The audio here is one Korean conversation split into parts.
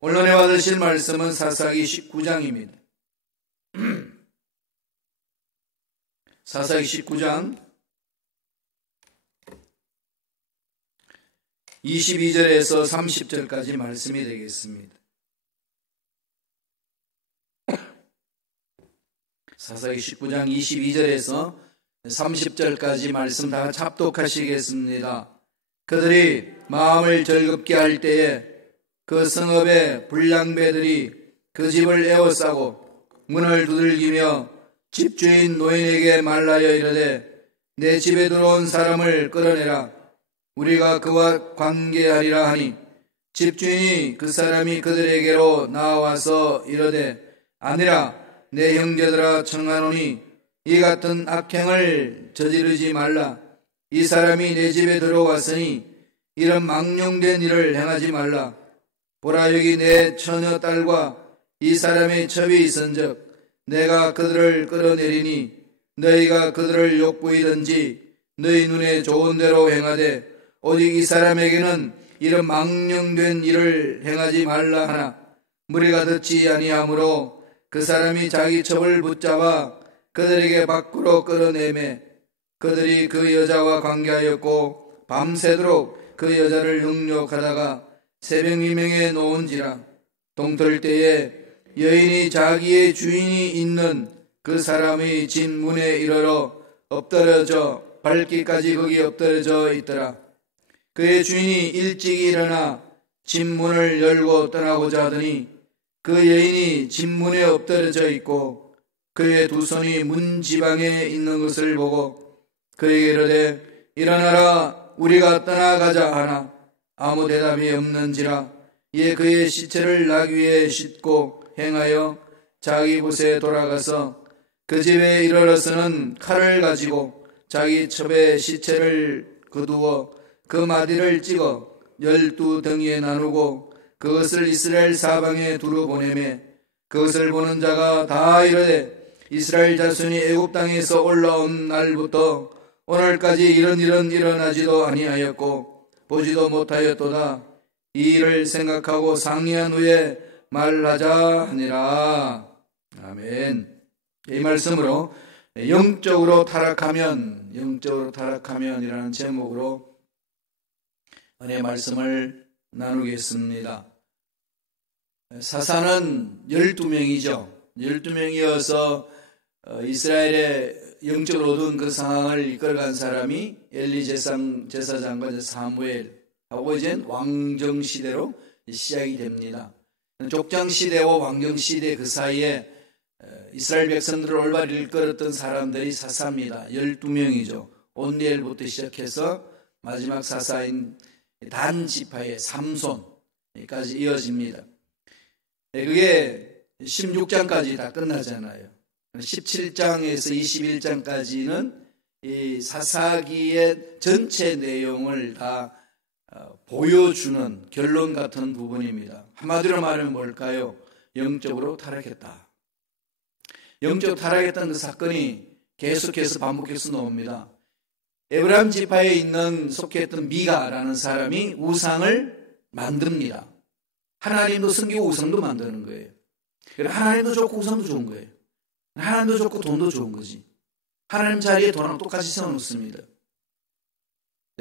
오늘 은혜 받으실 말씀은 사사기 19장입니다. 사사기 19장 22절에서 30절까지 말씀이 되겠습니다. 사사기 19장 22절에서 30절까지 말씀 다 합독하시겠습니다. 그들이 마음을 즐겁게 할 때에 그 성읍의 불량배들이 그 집을 에워싸고 문을 두들기며 집주인 노인에게 말하여 이르되 내 집에 들어온 사람을 끌어내라. 우리가 그와 관계하리라 하니 집주인이 그 사람이 그들에게로 나와서 이르되 아니라 내 형제들아 청하노니 이 같은 악행을 저지르지 말라. 이 사람이 내 집에 들어왔으니 이런 망령된 일을 행하지 말라. 보라 여기 내 처녀 딸과 이 사람의 첩이 있은즉 내가 그들을 끌어내리니 너희가 그들을 욕부이든지 너희 눈에 좋은 대로 행하되 오직 이 사람에게는 이런 망령된 일을 행하지 말라 하나 무리가 듣지 아니하므로 그 사람이 자기 첩을 붙잡아 그들에게 밖으로 끌어내매 그들이 그 여자와 관계하였고 밤새도록 그 여자를 능욕하다가 새벽 미명에 놓은지라. 동틀 때에 여인이 자기의 주인이 있는 그 사람의 집 문에 이르러 엎드려져 발기까지 거기 엎드려져 있더라. 그의 주인이 일찍 일어나 집 문을 열고 떠나고자 하더니 그 여인이 집 문에 엎드려져 있고 그의 두 손이 문 지방에 있는 것을 보고 그에게 이르되 일어나라 우리가 떠나가자 하나 아무 대답이 없는지라. 이에 그의 시체를 나귀에 싣고 행하여 자기 곳에 돌아가서 그 집에 이르러서는 칼을 가지고 자기 첩의 시체를 거두어 그 마디를 찍어 12덩이에 나누고 그것을 이스라엘 사방에 두루 보내매 그것을 보는 자가 다 이르되 이스라엘 자손이 애굽 땅에서 올라온 날부터 오늘까지 이런 일은 일어나지도 아니하였고 보지도 못하였도다. 이 일을 생각하고 상의한 후에 말하자 하니라. 아멘. 이 말씀으로 영적으로 타락하면 이라는 제목으로 은혜의 말씀을 나누겠습니다. 사사는 12명이죠. 12명이어서 이스라엘의 영적으로 어두운 그 상황을 이끌어간 사람이 엘리 제사장과 사무엘하고 이제 왕정시대로 시작이 됩니다. 족장시대와 왕정시대 그 사이에 이스라엘 백성들을 올바로 이끌었던 사람들이 사사입니다. 12명이죠. 온니엘부터 시작해서 마지막 사사인 단 지파의 삼손까지 이어집니다. 그게 16장까지 다 끝나잖아요. 17장에서 21장까지는 이 사사기의 전체 내용을 다 보여주는 결론 같은 부분입니다. 한마디로 말하면 뭘까요? 영적으로 타락했다. 영적으로 타락했던 그 사건이 계속해서 반복해서 나옵니다. 에브라임 지파에 있는 속해있던 미가라는 사람이 우상을 만듭니다. 하나님도 섬기고 우상도 만드는 거예요. 하나님도 좋고 우상도 좋은 거예요. 하나님도 좋고 돈도 좋은 거지. 하나님 자리에 돈하고 똑같이 세워놓습니다.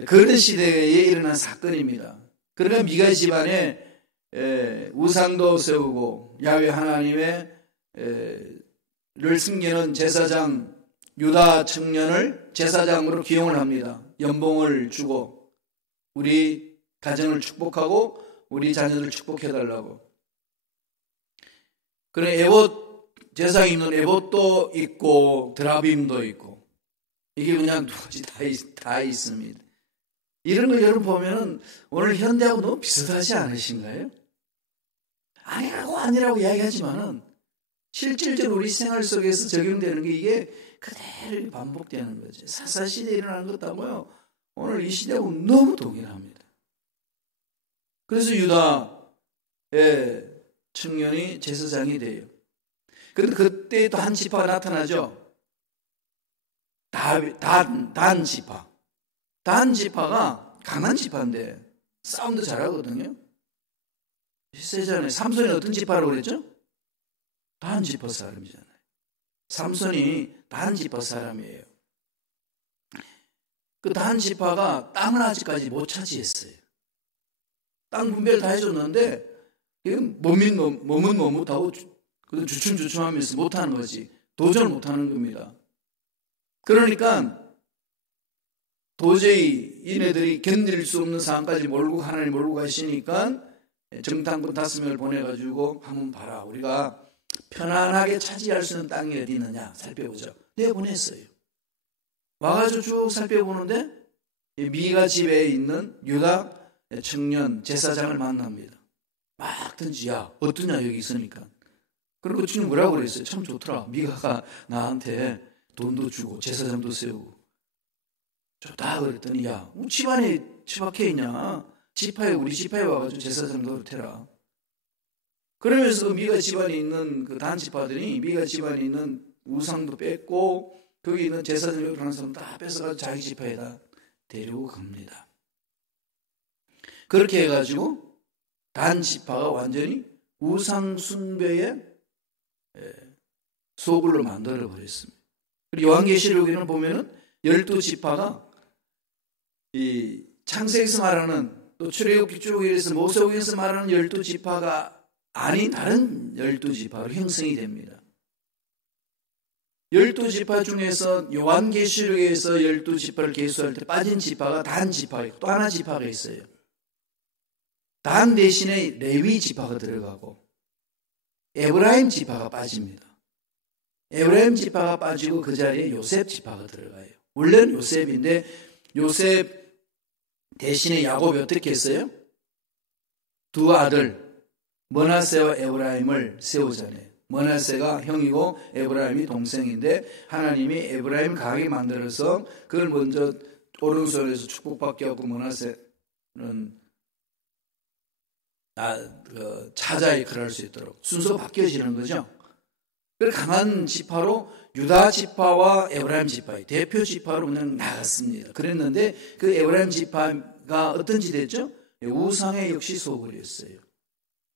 그런 시대에 일어난 사건입니다. 그러니까 미가 집안에 우상도 세우고 야훼 하나님의 를 숨기는 제사장 유다 청년을 제사장으로 기용을 합니다. 연봉을 주고 우리 가정을 축복하고 우리 자녀들 축복해달라고. 그래 에봇 제사장 입는 에봇도 있고 드라빔도 있고 이게 그냥 두 가지 다 있습니다. 이런 걸 여러분 보면은 오늘 현대하고 너무 비슷하지 않으신가요? 아니라고 이야기하지만은 실질적으로 우리 생활 속에서 적용되는 게 이게 그대로 반복되는 거죠. 사사시대에 일어나는 것하고요 오늘 이 시대하고 너무 동일합니다. 그래서 유다의 청년이 제사장이 돼요. 그런데 그때 또 한 지파가 나타나죠. 단 지파. 단 지파가 강한 지파인데 싸움도 잘하거든요. 세잖아요. 삼손이 어떤 지파라고 그랬죠? 단 지파 사람이잖아요. 삼손이 단 지파 사람이에요. 그 단 지파가 땅을 아직까지 못 차지했어요. 땅 분배를 다 해줬는데 몸은 머뭇하고 주춤주춤하면서 못하는 거지. 도전을 못하는 겁니다. 그러니까 도저히 얘네들이 견딜 수 없는 상황까지 하나님 몰고 가시니까 정탐꾼 5명을 보내가지고 한번 봐라. 우리가 편안하게 차지할 수 있는 땅이 어디 있느냐 살펴보죠. 보냈어요. 와가지고 쭉 살펴보는데 미가 집에 있는 유다 청년 제사장을 만납니다. 막 던지야 어떠냐 여기 있으니까. 그리고 지금 뭐라고 그랬어요? 참 좋더라. 미가가 나한테 돈도 주고 제사장도 세우고 좋다 그랬더니 야 집안에 처박혀 있냐. 우리 지파에 와가지고 제사장 노릇해라. 그러면서 미가 집안에 있는 그 단지파들이 미가 집안에 있는 우상도 뺐고 거기 있는 제사장을 하는 사람 다 뺏어가지고 자기 지파에다 데리고 갑니다. 그렇게 해가지고 단지파가 완전히 우상 숭배의 소굴로 만들어 버렸습니다. 요한계시록에는 보면은 12지파가 이 창세기에서 말하는 또 출애굽기 쪽에서 모세오경에서 말하는 12지파가 아닌 다른 12지파로 형성이 됩니다. 12지파 중에서 요한계시록에서 12지파를 계수할 때 빠진 지파가 단 지파가 있고 또 하나 지파가 있어요. 단 대신에 레위 지파가 들어가고 에브라임 지파가 빠집니다. 에브라임 지파가 빠지고 그 자리에 요셉 지파가 들어가요. 원래는 요셉인데 요셉 대신에 야곱이 어떻게 했어요? 두 아들 므낫세와 에브라임을 세우잖아요. 므낫세가 형이고 에브라임이 동생인데 하나님이 에브라임을 강하게 만들어서 그걸 먼저 오른손에서 축복받게 하고 므낫세는 차자의 역할을 할 수 있도록 순서가 바뀌어지는 거죠. 그 강한 지파로 유다 지파와 에브라임 지파의 대표 지파로 그냥 나갔습니다. 그랬는데 그 에브라임 지파가 어떤 지 됐죠? 우상의 역시 소굴이었어요.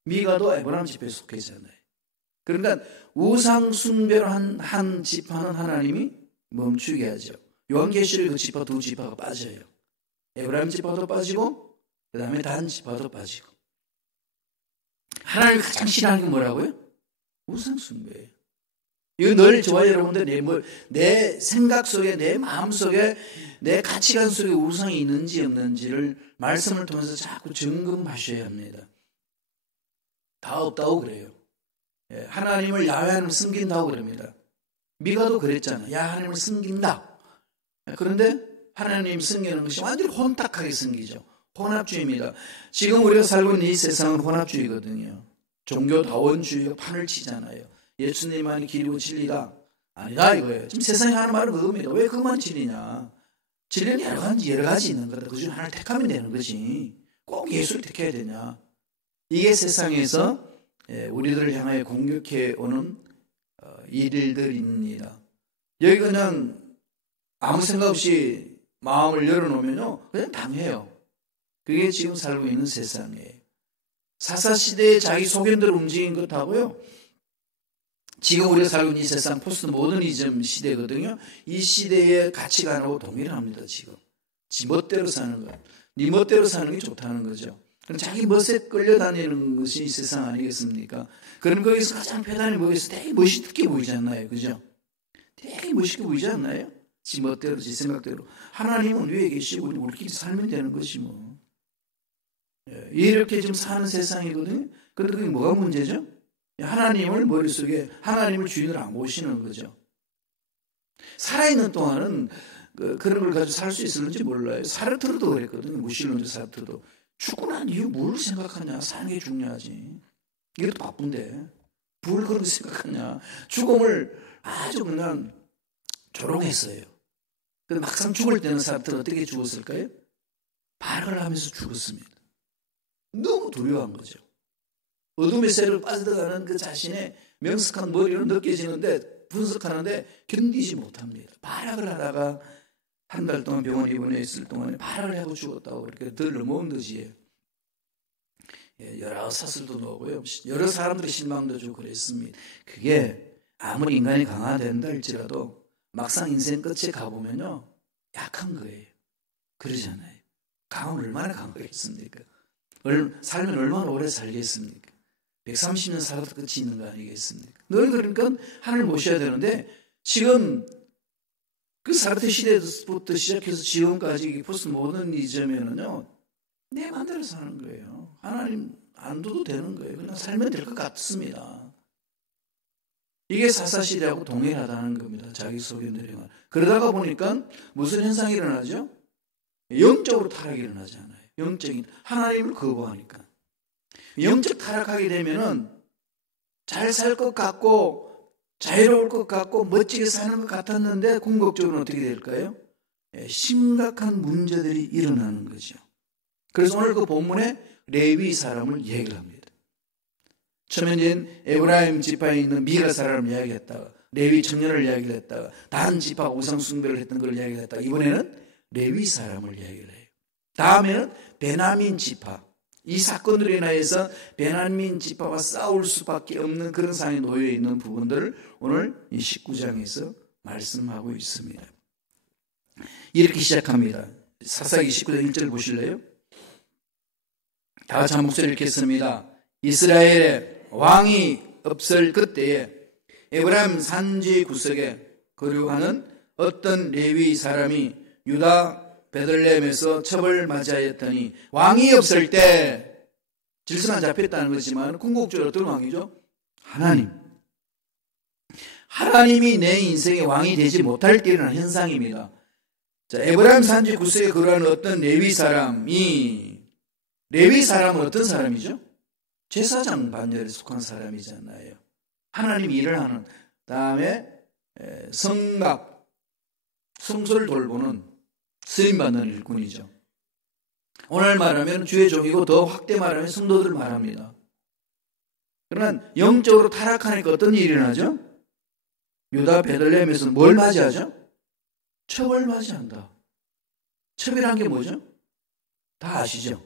미가도 에브라임 지파에 속했잖아요. 그러니까 우상 숭배로 한 지파는 하나님이 멈추게 하죠. 요한계시록 그 지파 두 지파가 빠져요. 에브라임 지파도 빠지고 그 다음에 단 지파도 빠지고. 하나님이 가장 싫어하는 게 뭐라고요? 우상 숭배예요. 이거 늘 저와 여러분들 내 생각 속에 내 마음 속에 내 가치관 속에 우상이 있는지 없는지를 말씀을 통해서 자꾸 점검하셔야 합니다. 다 없다고 그래요. 하나님을 야훼 하나님을 숨긴다고 그럽니다. 미가도 그랬잖아요. 야 하나님을 숨긴다. 그런데 하나님 숨기는 것이 완전히 혼탁하게 숨기죠. 혼합주의입니다. 지금 우리가 살고 있는 이 세상은 혼합주의거든요. 종교다원주의가 판을 치잖아요. 예수님만이 길이고 진리다. 아니다 이거예요. 지금 세상에 하는 말은 그겁니다. 왜 그만 진리냐. 진리는 여러 가지 있는 거다. 그 중에 하나를 택하면 되는 거지. 꼭 예수를 택해야 되냐. 이게 세상에서 우리들을 향하여 공격해 오는 일들입니다. 여기 그냥 아무 생각 없이 마음을 열어놓으면요 그냥 당해요. 그게 지금 살고 있는 세상이에요. 사사시대에 자기 소견대로 움직인 것하고요 지금 우리가 살고 있는 이 세상 포스트 모더니즘 시대거든요. 이 시대의 가치관하고 동일합니다. 지금 지 멋대로 사는 것, 네 멋대로 사는 게 좋다는 거죠. 그럼 자기 멋에 끌려다니는 것이 이 세상 아니겠습니까? 그럼 거기서 가장 표단이 뭐겠어요? 되게 멋있게 보이지 않나요? 그죠? 되게 멋있게 보이지 않나요? 지 멋대로, 지 생각대로. 하나님은 위에 계시고 우리끼리 살면 되는 것이 뭐. 이렇게 지금 사는 세상이거든요. 그런데 그게 뭐가 문제죠? 하나님을 머릿속에 하나님을 주인으로 안 모시는 거죠. 살아있는 동안은 그런 걸 가지고 살 수 있을는지 몰라요. 사르트르도 그랬거든요. 무실론주 사르트르도. 죽고 난 이후 뭘 생각하냐. 사는 게 중요하지. 이것도 바쁜데 뭘 그렇게 생각하냐. 죽음을 아주 그냥 조롱했어요. 근데 막상 죽을 때는 사람들은 어떻게 죽었을까요? 발을 하면서 죽었습니다. 너무 두려워한 거죠. 어둠의 세를 빠져들어가는 그 자신의 명석한 머리로 느껴지는데 분석하는데 견디지 못합니다. 발악을 하다가 한 달 동안 병원 입원해 있을 동안에 발악을 하고 죽었다고 그렇게 덜 넘어온 듯이 여러 사슬도 놓고요. 여러 사람들의 실망도 주고 그랬습니다. 그게 아무리 인간이 강화된다 할지라도 막상 인생 끝에 가보면요. 약한 거예요. 그러잖아요. 강은 얼마나 강하겠습니까? 살면 얼마나 오래 살겠습니까? 130년 살아도 끝이 있는 거 아니겠습니까? 늘 그러니까 하나님을 모셔야 되는데 지금 그 사르트 시대부터 시작해서 지금까지 포스트 모더니즘에는요. 내 마음대로 사는 거예요. 하나님 안 둬도 되는 거예요. 그냥 살면 될 것 같습니다. 이게 사사시대하고 동일하다는 겁니다. 자기 소견들이. 그러다가 보니까 무슨 현상이 일어나죠? 영적으로 타락이 일어나잖아요. 영적인 하나님을 거부하니까. 영적 타락하게 되면은 잘 살 것 같고 자유로울 것 같고 멋지게 사는 것 같았는데 궁극적으로는 어떻게 될까요? 심각한 문제들이 일어나는 거죠. 그래서 오늘 그 본문에 레위 사람을 얘기를 합니다. 처음에는 에브라임 지파에 있는 미가 사람을 이야기했다가 레위 청년을 이야기를 했다가 단 지파 우상 숭배를 했던 걸 이야기를 했다가 이번에는 레위 사람을 이야기를 해요. 다음에는 베냐민 지파. 이 사건들에 인하여서 베냐민 지파와 싸울 수밖에 없는 그런 상황에 놓여 있는 부분들을 오늘 이 19장에서 말씀하고 있습니다. 이렇게 시작합니다. 사사기 19장 1절 보실래요? 다 같이 한 목소리 읽겠습니다. 이스라엘에 왕이 없을 그때에 에브라임 산지 구석에 거류하는 어떤 레위 사람이 유다 베들레헴에서 첩을 맞이하였더니 왕이 없을 때 질서가 잡혔다는 거지만 궁극적으로 어떤 왕이죠? 하나님. 하나님이 내 인생의 왕이 되지 못할 때 일어나는 현상입니다. 자, 에브라임 산지 구석에 거류하는 어떤 레위 사람은 어떤 사람이죠? 제사장 반열에 속한 사람이잖아요. 하나님 일을 하는 다음에 성막, 성소를 돌보는 쓰임받는 일꾼이죠. 오늘 말하면 주의 종이고 더 확대 말하면 성도들 말합니다. 그러나 영적으로 타락하니까 어떤 일이 일어나죠? 유다 베들레헴에서 뭘 맞이하죠? 첩을 맞이한다. 첩이란 게 뭐죠? 다 아시죠?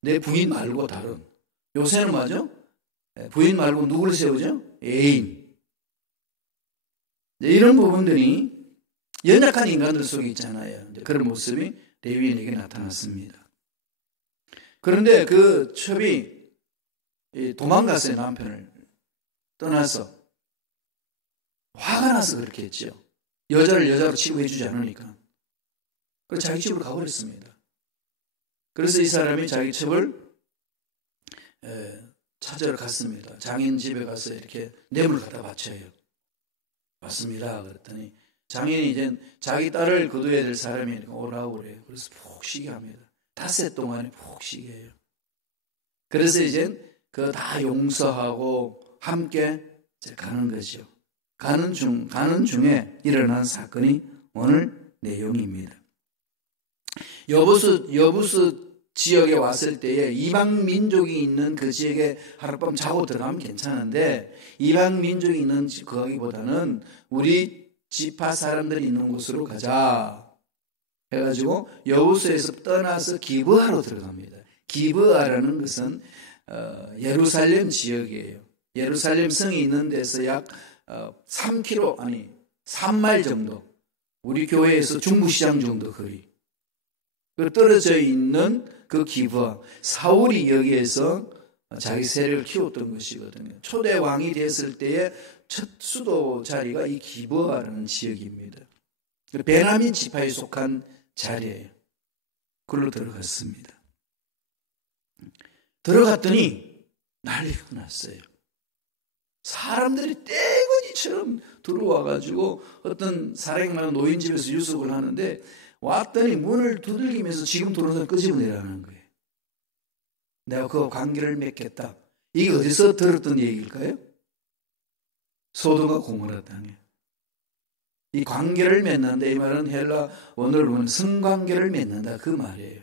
내 부인 말고 다른. 요새는 뭐죠? 부인 말고 누구를 세우죠? 애인. 이런 부분들이 연약한 인간들 속에 있잖아요. 그런 모습이 레위인에게 나타났습니다. 그런데 그 첩이 도망갔어요. 남편을 떠나서. 화가 나서 그렇게 했죠. 여자를 여자로 취급해주지 않으니까. 그래서 자기 집으로 가버렸습니다. 그래서 이 사람이 자기 첩을 찾으러 갔습니다. 장인 집에 가서 이렇게 뇌물을 갖다 바쳐요. 맞습니다. 그랬더니 장인이 이제 자기 딸을 거두어야 될 사람이니까 오라고 그래요. 그래서 푹 쉬게 합니다. 닷새 동안에 푹 쉬게 해요. 그래서 이제 그 다 용서하고 함께 이제 가는 거죠. 가는 중에 일어난 사건이 오늘 내용입니다. 여부수 지역에 왔을 때에 이방 민족이 있는 그 지역에 하룻밤 자고 들어가면 괜찮은데 이방 민족이 있는 거기보다는 우리 지파 사람들이 있는 곳으로 가자 해가지고 여호수에서 떠나서 기브아로 들어갑니다. 기브아라는 것은 예루살렘 지역이에요. 예루살렘 성이 있는 데서 약 3마일 정도, 우리 교회에서 중부시장 정도 거리 떨어져 있는 그 기브아, 사울이 여기에서 자기 세력을 키웠던 것이거든요. 초대 왕이 됐을 때의 첫 수도 자리가 이 기브아라는 지역입니다. 베냐민 지파에 속한 자리예요. 그걸로 들어갔습니다. 들어갔더니 난리가 났어요. 사람들이 떼거지처럼 들어와가지고 어떤 사랑이 많은 노인집에서 유숙을 하는데 왔더니 문을 두들기면서 지금 들어오는 사람 끄집어내라는 거예요. 내가 그 관계를 맺겠다. 이게 어디서 들었던 얘기일까요? 소돔과 고모라 땅에. 이 관계를 맺는다. 이 말은 헬라 원어를 보면 성관계를 맺는다. 그 말이에요.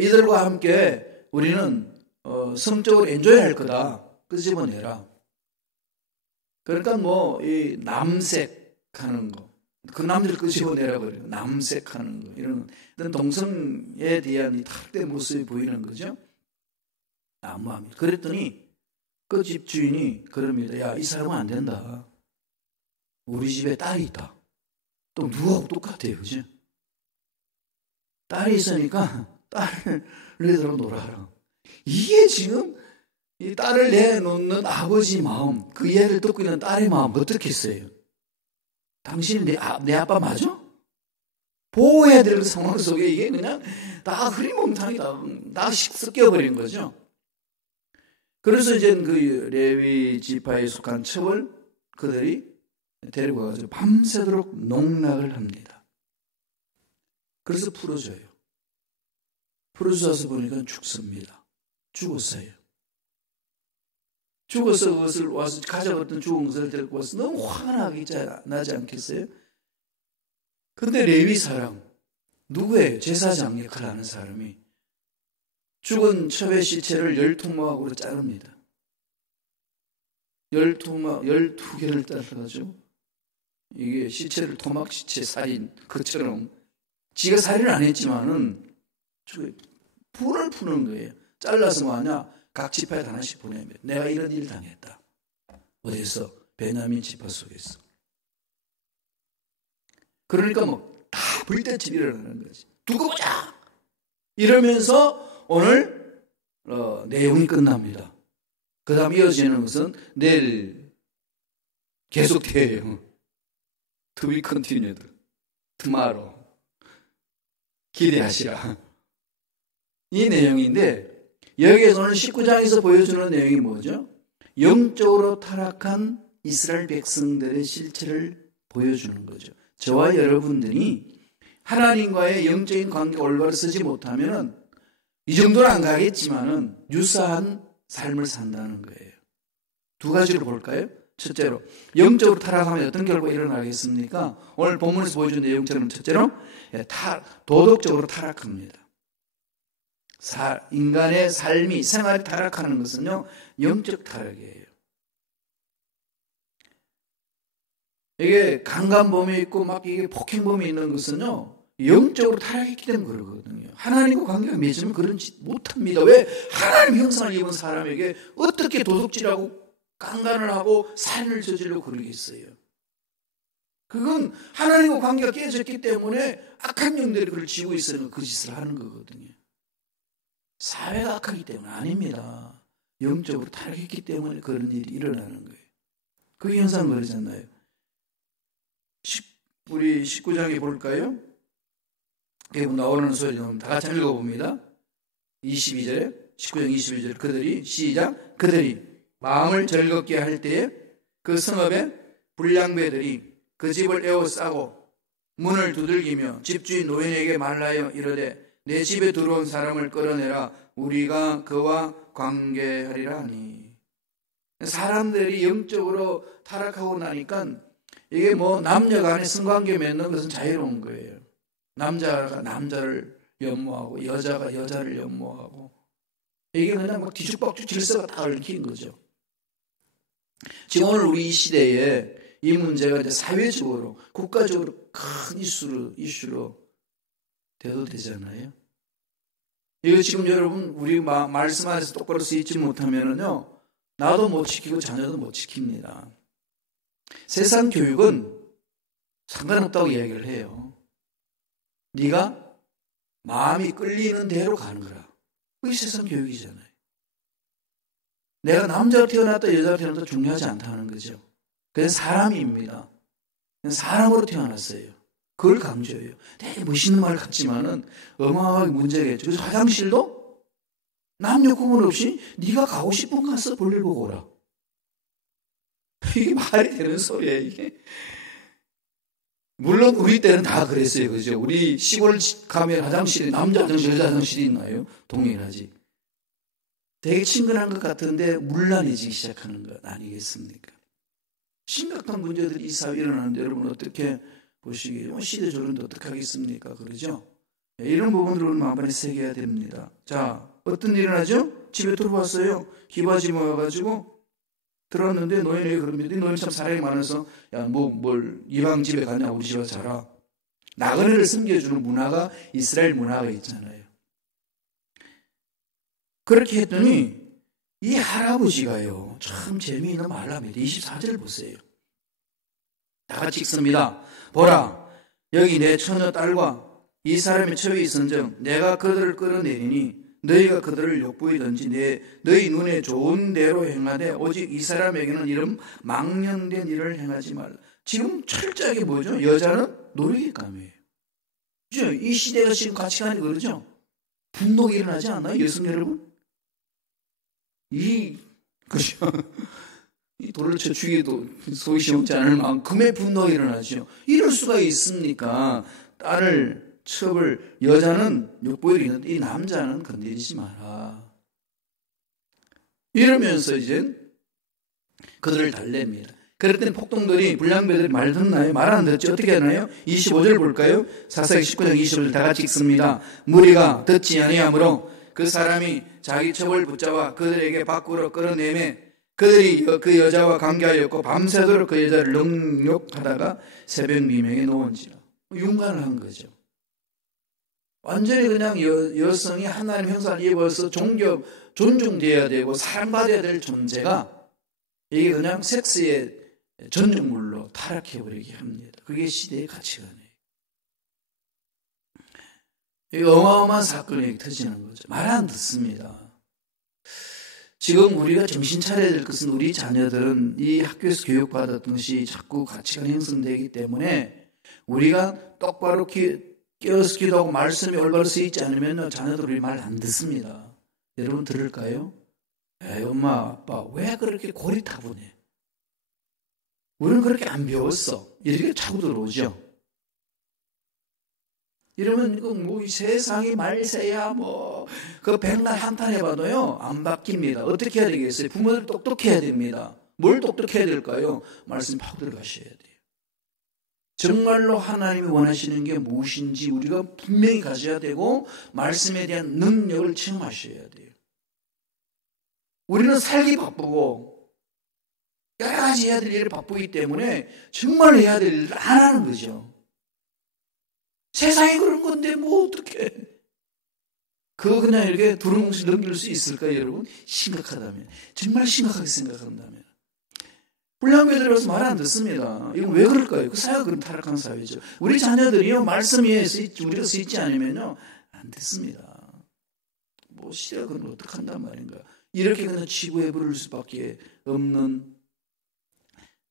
이들과 함께 우리는 성적으로 엔조이할 거다. 끄집어내라. 그러니까 이 남색하는 거, 그 남자를 끄집어내라 그래요. 남색하는 거. 이런 동성에 대한 이 탈대 모습이 보이는 거죠. 난무합니다. 그랬더니 그 집주인이 그럽니다. 야, 이 사람은 안 된다. 우리 집에 딸이 있다. 또 누구하고 똑같아요. 그죠? 딸이 있으니까 딸을 너희들하고 놀아라. 이게 지금 이 딸을 내놓는 아버지 마음, 그 이야기를 듣고 있는 딸의 마음 어떻겠어요? 당신이 내 아빠 맞아? 보호해야 될 상황 속에 이게 그냥 다 흐리멍텅이다. 다 섞여버린 거죠. 그래서 이제 그 레위 지파에 속한 첩을 그들이 데리고 가서 밤새도록 농락을 합니다. 그래서 풀어줘요. 풀어줘서 보니까 죽습니다. 죽었어요. 죽어서 그것을 와서 가져갔던 죽은 것을 데리고 와서 너무 화가 나지 않겠어요? 근데 레위 사람, 누구예요? 제사장 역할을 하는 사람이 죽은 첩의 시체를 12토막으로 자릅니다. 12개를 자르가지고 이게 시체를 토막 시체 살인 그처럼 지가 살인을 안 했지만은 불을 푸는 거예요. 잘라서 뭐하냐? 각 지파에 하나씩 보내면 내가 이런 일을 당했다. 어디서? 베냐민 지파 속에서. 그러니까 뭐 다 불때집이 일어나는 거지. 두고 보자! 이러면서 오늘 내용이 끝납니다. 그 다음 이어지는 것은 내일 계속돼요. To be continued. tomorrow. 기대하시라. 이 내용인데 여기에서 오늘 19장에서 보여주는 내용이 뭐죠? 영적으로 타락한 이스라엘 백성들의 실체를 보여주는 거죠. 저와 여러분들이 하나님과의 영적인 관계가 올바로 서지 못하면 이 정도는 안 가겠지만은 유사한 삶을 산다는 거예요. 두 가지로 볼까요? 첫째로 영적으로 타락하면 어떤 결과가 일어나겠습니까? 오늘 본문에서 보여준 내용처럼 첫째로 도덕적으로 타락합니다. 인간의 삶이 생활이 타락하는 것은요 영적 타락이에요. 이게 강간범이 있고 막 이게 폭행범이 있는 것은요 영적으로 타락했기 때문에 그러거든요. 하나님과 관계가 맺으면 그런 짓 못합니다. 왜? 하나님 형상을 입은 사람에게 어떻게 도둑질하고 강간을 하고 살인을 저지르고 그러겠어요. 그건 하나님과 관계가 깨졌기 때문에 악한 영들이 그걸 지고 있으니까 그 짓을 하는 거거든요. 사회가 악하기 때문에 아닙니다. 영적으로 타락했기 때문에 그런 일이 일어나는 거예요. 그 현상 그러잖아요. 우리 19장에 볼까요? 나오는 소리 다 같이 읽어봅니다. 22절에 19장 22절 그들이 시작 그들이 마음을 즐겁게 할 때에 그 성읍의 불량배들이 그 집을 에워싸고 문을 두들기며 집주인 노인에게 말하여 이르되 내 집에 들어온 사람을 끌어내라 우리가 그와 관계하리라 하니. 사람들이 영적으로 타락하고 나니까 이게 뭐 남녀 간에 성관계 맺는 것은 자유로운 거예요. 남자가 남자를 연모하고 여자가 여자를 연모하고 이게 그냥 막 뒤죽박죽 질서가 다 얽힌 거죠. 지금 오늘 우리 이 시대에 이 문제가 이제 사회적으로 국가적으로 큰 이슈로 돼도 되잖아요. 이거 지금 여러분 우리 말씀 안에서 똑바로 쓰이지 못하면은요 나도 못 지키고 자녀도 못 지킵니다. 세상 교육은 상관없다고 이야기를 해요. 네가 마음이 끌리는 대로 가는 거라. 그게 세상 교육이잖아요. 내가 남자로 태어났다 여자로 태어났다 중요하지 않다는 거죠. 그냥 사람입니다. 그냥 사람으로 태어났어요. 그걸 강조해요. 되게 멋있는 말 같지만은 어마어마하게 문제겠죠. 그래서 화장실도 남녀 구분 없이 네가 가고 싶은 거 가서 볼일 보고 오라. 이게 말이 되는 소리예요, 이게. 물론 우리 때는 다 그랬어요, 그죠? 우리 시골 가면 화장실이 남자 화장실, 여자 화장실이 있나요? 동일하지. 되게 친근한 것 같은데 문란해지기 시작하는 것 아니겠습니까? 심각한 문제들이 이 사회에 일어나는데 여러분 어떻게 보시기에 시대 저런데 어떻게 하겠습니까? 그러죠? 이런 부분들을 마음에 새겨야 됩니다. 자, 어떤 일이 일어나죠? 집에 들어왔어요. 기바지 모여가지고 들어왔는데 노인에게 그럽니다. 이 노인 참 사랑이 많아서 야, 뭘 이방 집에 가냐, 우리 집에 자라. 나그네를 섬겨주는 문화가 이스라엘 문화가 있잖아요. 그렇게 했더니 이 할아버지가요, 참 재미있는 말을 합니다. 24절 보세요. 다 같이 읽습니다. 보라, 여기 내 처녀 딸과 이 사람의 처에 있은즉 내가 그들을 끌어내리니 너희가 그들을 욕부이든지 너희 눈에 좋은 대로 행하되 오직 이 사람에게는 이런 망령된 일을 행하지 말라. 지금 철저하게 뭐죠? 여자는 놀이감이에요. 그죠? 이 시대가 지금 가치관이 그러죠? 분노가 일어나지 않나요, 여성 여러분? 그죠? 이 돌을 쳐 죽이도 소위 시험지 않을 만큼의 분노가 일어나죠. 이럴 수가 있습니까? 딸을 첩을, 여자는 욕보일이 있는데 이 남자는 건드리지 마라. 이러면서 이제 그들을 달랩니다. 그럴 땐 폭동들이, 불량배들이 말 듣나요? 말 안 듣지. 어떻게 하나요? 25절 볼까요? 사사기 19장 25절 다 같이 읽습니다. 무리가 듣지 아니하므로 그 사람이 자기 첩을 붙잡아 그들에게 밖으로 끌어내매 그들이 그 여자와 관계하였고 밤새도록 그 여자를 능욕하다가 새벽 미명에 놓은지라. 윤관을 한 거죠. 완전히 그냥 여성이 하나님 형상을 입어서 존중되어야 되고 사랑받아야 될 존재가 이게 그냥 섹스의 전유물로 타락해버리게 합니다. 그게 시대의 가치관이에요. 이 어마어마한 사건이 터지는 거죠. 말 안 듣습니다. 지금 우리가 정신 차려야 될 것은 우리 자녀들은 이 학교에서 교육받았던 것이 자꾸 가치가 형성되기 때문에 우리가 똑바로 깨어서 기도하고 말씀이 올바로 쓰이지 않으면 자녀들 우리 말 안 듣습니다. 여러분 들을까요? 에이, 엄마 아빠 왜 그렇게 고리타분해? 우리는 그렇게 안 배웠어. 이렇게 자꾸 들어오죠. 이러면 이거 이 세상이 말세야 그 백날 한탄해봐도요 안 바뀝니다. 어떻게 해야 되겠어요? 부모들 똑똑해야 됩니다. 뭘 똑똑해야 될까요? 말씀 파고 들어가셔야 돼요. 정말로 하나님이 원하시는 게 무엇인지 우리가 분명히 가져야 되고 말씀에 대한 능력을 체험하셔야 돼요. 우리는 살기 바쁘고 여러 가지 해야 될 일을 바쁘기 때문에 정말 해야 될 일을 안 하는 거죠. 세상이 그런 건데 어떡해. 그거 그냥 이렇게 두루뭉실 넘길 수 있을까요, 여러분? 심각하다면. 정말 심각하게 생각한다면. 불량배들이 와서 말 안 듣습니다. 이건 왜 그럴까요? 그 사회가 그런 타락한 사회죠. 우리 자녀들이요, 말씀 위에 우리가 쓰이지 않으면요, 안 듣습니다. 시대가 그럼 어떡한단 말인가. 이렇게 그냥 치부해 부를 수밖에 없는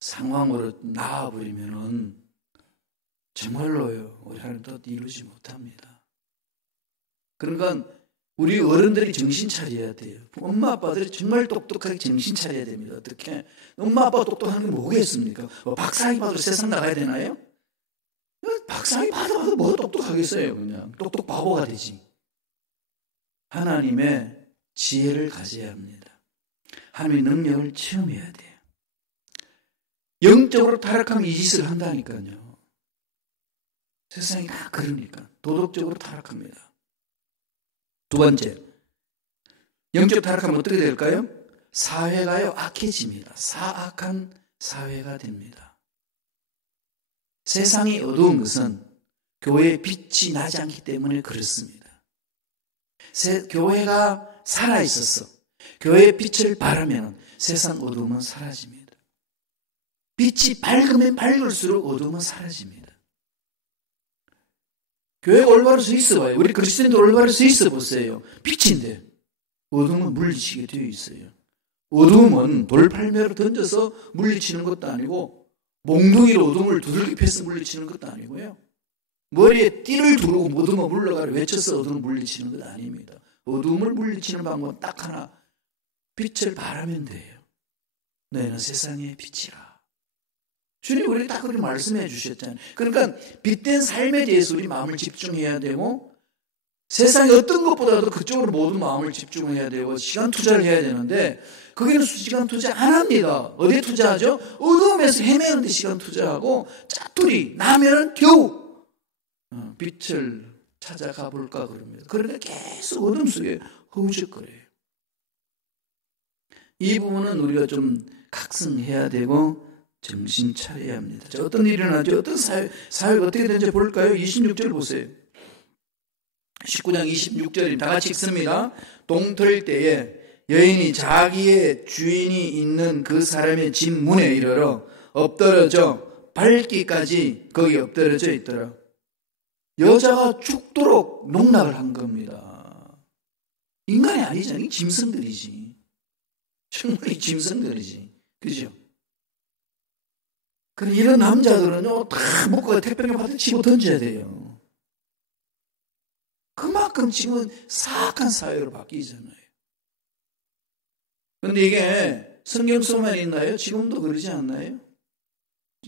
상황으로 나와버리면은 정말로요, 우리 하나님 뜻 이루지 못합니다. 그러니까 우리 어른들이 정신 차려야 돼요. 엄마 아빠들이 정말 똑똑하게 정신 차려야 됩니다. 어떻게? 엄마 아빠가 똑똑한 게 뭐겠습니까? 박사학위 받으러 세상 나가야 되나요? 박사학위 받아봐도 뭐 똑똑하겠어요. 그냥 똑똑 바보가 되지. 하나님의 지혜를 가져야 합니다. 하나님의 능력을 체험해야 돼요. 영적으로 타락하면 이 짓을 한다니까요. 세상이 다 그러니까 도덕적으로 타락합니다. 두 번째, 영적 타락하면 어떻게 될까요? 사회가요 악해집니다. 사악한 사회가 됩니다. 세상이 어두운 것은 교회에 빛이 나지 않기 때문에 그렇습니다. 교회가 살아있어서 교회의 빛을 바라면 세상 어두움은 사라집니다. 빛이 밝으면 밝을수록 어두움은 사라집니다. 교회가 올바로 서 있어 봐요. 우리 그리스도인도 올바로 서 있어 보세요. 빛인데 어둠은 물리치게 되어 있어요. 어둠은 돌팔매로 던져서 물리치는 것도 아니고 몽둥이로 어둠을 두들겨 패서 물리치는 것도 아니고요. 머리에 띠를 두르고 어둠을 물러가라 외쳐서 어둠을 물리치는 것 아닙니다. 어둠을 물리치는 방법은 딱 하나. 빛을 바라면 돼요. 너희는 세상의 빛이라. 주님 우리 딱 그렇게 말씀해 주셨잖아요. 그러니까 빛된 삶에 대해서 우리 마음을 집중해야 되고 세상의 어떤 것보다도 그쪽으로 모든 마음을 집중해야 되고 시간 투자를 해야 되는데 거기는 시간 투자 안 합니다. 어디에 투자하죠? 어둠에서 헤매는 데 시간 투자하고 짜투리 나면은 겨우 빛을 찾아가 볼까 그럽니다. 그러니까 계속 어둠 속에 허우적거려요. 이 부분은 우리가 좀 각성해야 되고 정신 차려야 합니다. 자, 어떤 일이 일어나죠? 어떤 사회가 어떻게 되는지 볼까요? 26절 보세요. 19장 26절입니다. 다 같이 읽습니다. 동틀 때에 여인이 자기의 주인이 있는 그 사람의 집 문에 이르러 엎드러져 밟기까지 거기 엎드러져 있더라. 여자가 죽도록 농락을 한 겁니다. 인간이 아니잖아요. 짐승들이지. 정말 짐승들이지. 그죠? 그럼 이런 남자들은요, 다 묶어 태평양 바다에 집어 던져야 돼요. 그만큼 지금은 사악한 사회로 바뀌잖아요. 근데 이게 성경 속만 있나요? 지금도 그러지 않나요?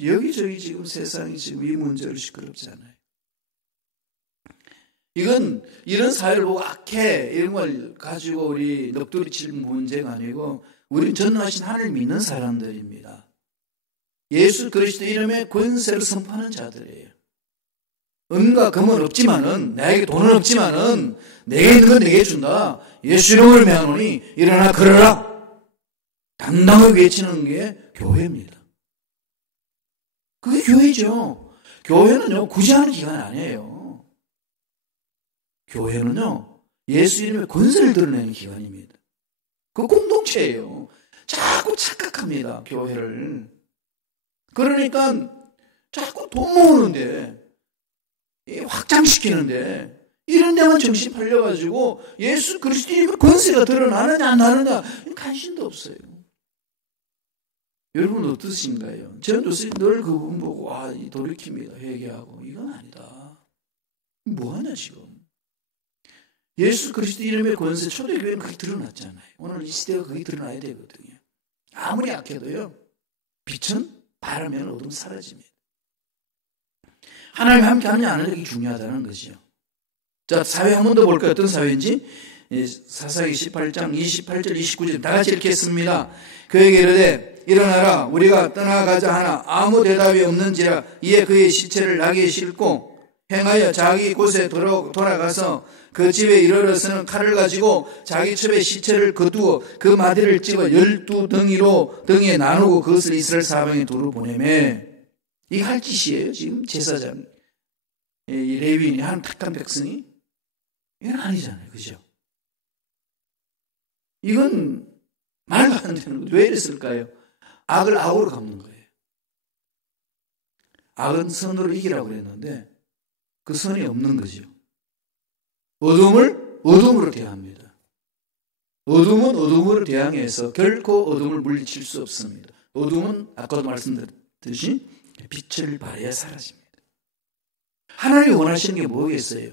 여기저기 지금 세상이 지금 이 문제로 시끄럽지 않아요. 이건 이런 사회를 보고 악해 이런 걸 가지고 우리 넋두리 칠 문제가 아니고 우리는 전능하신 하나님을 믿는 사람들입니다. 예수 그리스도 이름의 권세를 선포하는 자들이에요. 은과 금은 없지만은 나에게 돈은 없지만은 내게 있는 건 내게 준다. 예수 이름을 명하노니 일어나 걸어라. 당당하게 외치는 게 교회입니다. 그게 교회죠. 교회는요 굳이 하는 기관 아니에요. 교회는요 예수 이름의 권세를 드러내는 기관입니다. 그 공동체예요. 자꾸 착각합니다. 교회를. 그러니까 자꾸 돈 모으는데 확장시키는데 이런 데만 정신 팔려가지고 예수 그리스도의 권세가 드러나느냐 안 나느냐 관심도 없어요. 여러분 어떠신가요? 저는 요새 늘 그 부분 보고 돌이킵니다. 회개하고 이건 아니다. 뭐하냐 지금. 예수 그리스도 이름의 권세 초대교회는 그게 드러났잖아요. 오늘 이 시대가 그게 드러나야 되거든요. 아무리 약해도요 빛은 바라면 어둠 사라집니다. 하나님과 함께 하느냐 안 하느냐 중요하다는 거죠. 자, 사회 한 번 더 볼까요? 어떤 사회인지? 사사기 18장 28절 29절 다 같이 읽겠습니다. 그에게 이르되 일어나라 우리가 떠나가자 하나 아무 대답이 없는지라 이에 그의 시체를 나귀에 싣고 행하여 자기 곳에 돌아가서 그 집에 이르러서는 칼을 가지고 자기 첩에 시체를 거두어 그 마디를 찍어 12덩이로 등에 나누고 그것을 이스라엘 사방에 두루 보내매. 이게 할 짓이에요 지금 제사장 레위인이 한 택한 백성이? 이건 아니잖아요. 그죠? 이건 말도 안 되는 거죠. 왜 이랬을까요? 악을 악으로 갚는 거예요. 악은 선으로 이기라고 그랬는데 그 선이 없는 거죠. 어둠을 어둠으로 대합니다. 어둠은 어둠으로 대항해서 결코 어둠을 물리칠 수 없습니다. 어둠은 아까도 말씀드렸듯이 빛을 발해야 사라집니다. 하나님이 원하시는 게 뭐겠어요?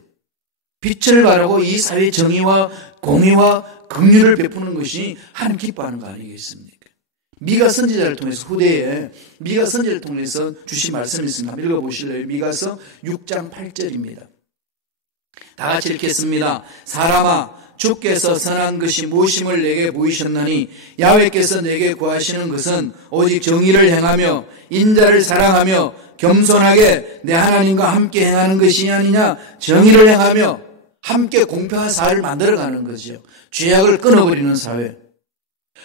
빛을 발하고 이 사회의 정의와 공의와 긍휼을 베푸는 것이 하나님 기뻐하는 거 아니겠습니까? 미가 선지자를 통해서 후대에 미가 선지자를 통해서 주신 말씀이 있습니다. 한번 읽어보실래요? 미가서 6장 8절입니다. 다 같이 읽겠습니다. 사람아 주께서 선한 것이 무엇임을 내게 보이셨나니 야훼께서 내게 구하시는 것은 오직 정의를 행하며 인자를 사랑하며 겸손하게 내 하나님과 함께 행하는 것이 아니냐. 정의를 행하며 함께 공평한 사회를 만들어가는 거죠. 죄악을 끊어버리는 사회.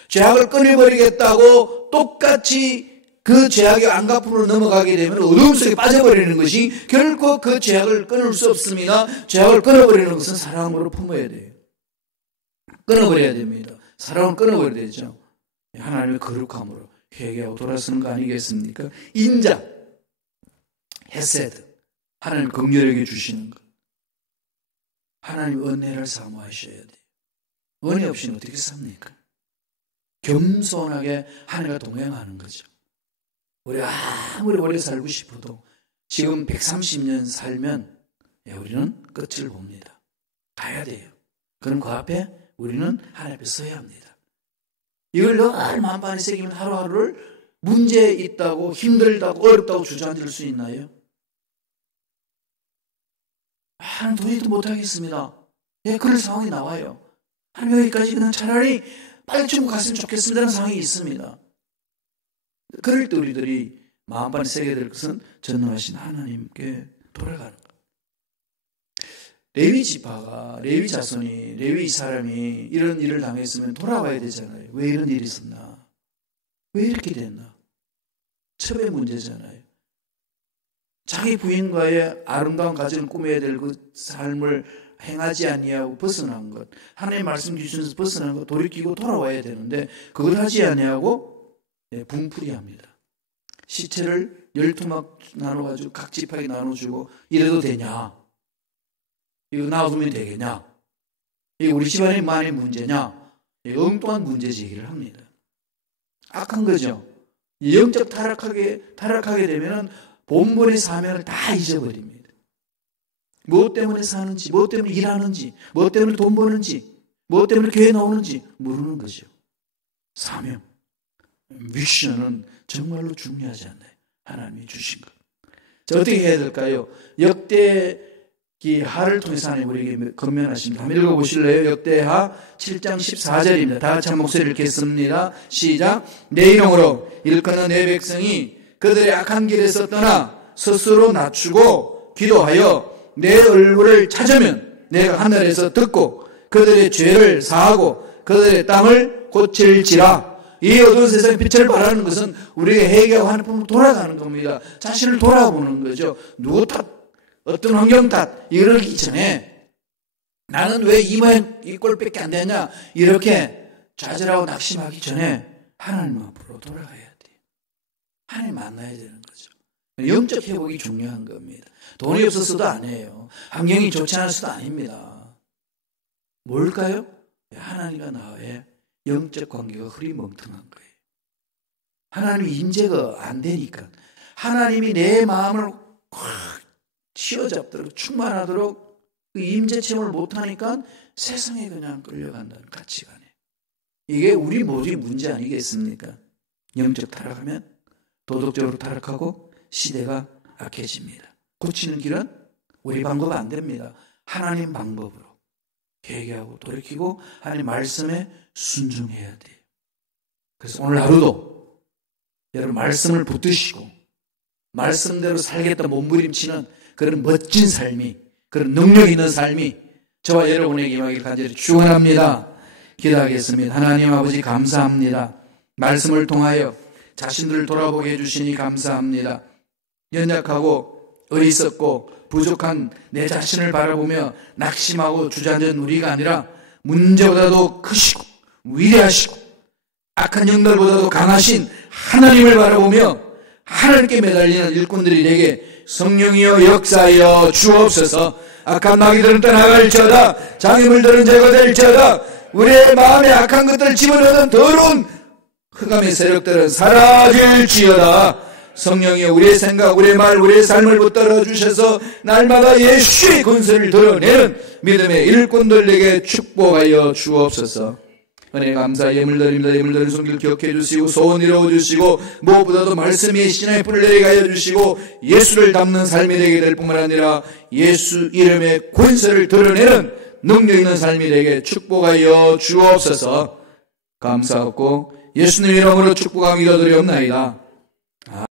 죄악을 끊어버리겠다고 똑같이 그 죄악의 안갚음으로 넘어가게 되면 어두움 속에 빠져버리는 것이 결코 그 죄악을 끊을 수 없습니다. 죄악을 끊어버리는 것은 사랑으로 품어야 돼요. 끊어버려야 됩니다. 사랑을 끊어버려야 되죠. 하나님의 거룩함으로 회개하고 돌아서는 거 아니겠습니까? 인자, 헤세드, 하나님 긍휼하게 주시는 것. 하나님 은혜를 사모하셔야 돼요. 은혜 없이는 어떻게 삽니까? 겸손하게 하나님과 동행하는 거죠. 우리가 아무리 오래 살고 싶어도 지금 130년 살면 우리는 끝을 봅니다. 가야 돼요. 그럼 그 앞에 우리는 하나님 앞에 서야 합니다. 이걸 늘 만반의 새기면 하루하루를 문제 있다고 힘들다고 어렵다고 주저앉을 수 있나요? 하나님 도저히 못하겠습니다. 그럴 상황이 나와요. 하나님 여기까지 그냥 차라리 빨리 천국 갔으면 좋겠습니다라는 상황이 있습니다. 그럴 때 우리들이 마음반에 새게 될 것은 전능하신 하나님께 돌아가는 것. 레위 지파가, 레위 자손이, 레위 사람이 이런 일을 당했으면 돌아와야 되잖아요. 왜 이런 일이 있었나? 왜 이렇게 됐나? 첩의 문제잖아요. 자기 부인과의 아름다운 가정을 꾸며야 될 그 삶을 행하지 아니하고 벗어난 것, 하나님의 말씀 기준에서 벗어난 것, 돌이키고 돌아와야 되는데 그걸 하지 아니하고 분풀이합니다. 시체를 12막 나눠가지고 각 지파에 나눠주고 이래도 되냐? 이거 놔두면 되겠냐? 이게 우리 집안의 만의 문제냐? 엉뚱한 문제 제기를 합니다. 악한 거죠. 영적 타락하게 되면 본분의 사명을 다 잊어버립니다. 무엇 때문에 사는지, 무엇 때문에 일하는지, 무엇 때문에 돈 버는지, 무엇 때문에 교회 나오는지 모르는 거죠. 사명, 미션은 정말로 중요하지 않나요? 하나님이 주신 것. 자, 어떻게 해야 될까요? 역대기하를 통해서 하나님 우리에게 건면하십니다. 한번 읽어보실래요? 역대하 7장 14절입니다. 다 같이 한 목소리를 읽겠습니다. 시작. 내 이름으로 일컫는 내 백성이 그들의 악한 길에서 떠나 스스로 낮추고 기도하여 내 얼굴을 찾으면 내가 하늘에서 듣고 그들의 죄를 사하고 그들의 땅을 고칠지라. 이 어두운 세상의 빛을 발하는 것은 우리가 회개하고 하나님으로 돌아가는 겁니다. 자신을 돌아보는 거죠. 누구 탓, 어떤 환경 탓 이러기 전에 나는 왜 이 모양 이 꼴밖에 안 되냐 이렇게 좌절하고 낙심하기 전에 하나님 앞으로 돌아가야 돼요. 하나님 만나야 되는 거죠. 영적 회복이 중요한 겁니다. 돈이 없어서도 아니에요. 환경이 좋지 않아서도 아닙니다. 뭘까요? 하나님과 나의 영적 관계가 흐리멍텅한 거예요. 하나님 임재가 안 되니까 하나님이 내 마음을 확 쥐어잡도록 충만하도록 그 임재 체험을 못하니까 세상에 그냥 끌려간다는 가치관에 이게 우리 모두의 문제 아니겠습니까? 영적 타락하면 도덕적으로 타락하고 시대가 악해집니다. 고치는 길은 우리 방법 안 됩니다. 하나님 방법으로 회개하고 돌이키고 하나님 말씀에 순종해야 돼요. 그래서 오늘 하루도 여러분 말씀을 붙드시고 말씀대로 살겠다 몸부림치는 그런 멋진 삶이, 그런 능력 있는 삶이 저와 여러분에게 임하길 간절히 축원합니다. 기도하겠습니다. 하나님 아버지 감사합니다. 말씀을 통하여 자신들을 돌아보게 해주시니 감사합니다. 연약하고 어리석고 부족한 내 자신을 바라보며 낙심하고 주저앉은 우리가 아니라 문제보다도 크시고 위대하시고 악한 영들보다도 강하신 하나님을 바라보며 하나님께 매달리는 일꾼들이 되게 성령이여 역사하여 주옵소서. 악한 마귀들은 떠나갈지어다. 장애물들은 제거될지어다. 우리의 마음에 악한 것들을 집어넣는 더러운 흑암의 세력들은 사라질지어다. 성령이여 우리의 생각, 우리의 말, 우리의 삶을 붙들어 주셔서 날마다 예수의 권세를 드러내는 믿음의 일꾼들에게 축복하여 주옵소서. 은혜 감사 예물드립니다. 예물드리는 손길 기억해 주시고 소원 이루어 주시고 무엇보다도 말씀이 신앙의 불을 내리게 하여 주시고 예수를 담는 삶이 되게 될 뿐만 아니라 예수 이름의 권세를 드러내는 능력 있는 삶이 되게 축복하여 주옵소서. 감사하고 예수님 이름으로 축복하며 기도드리옵나이다.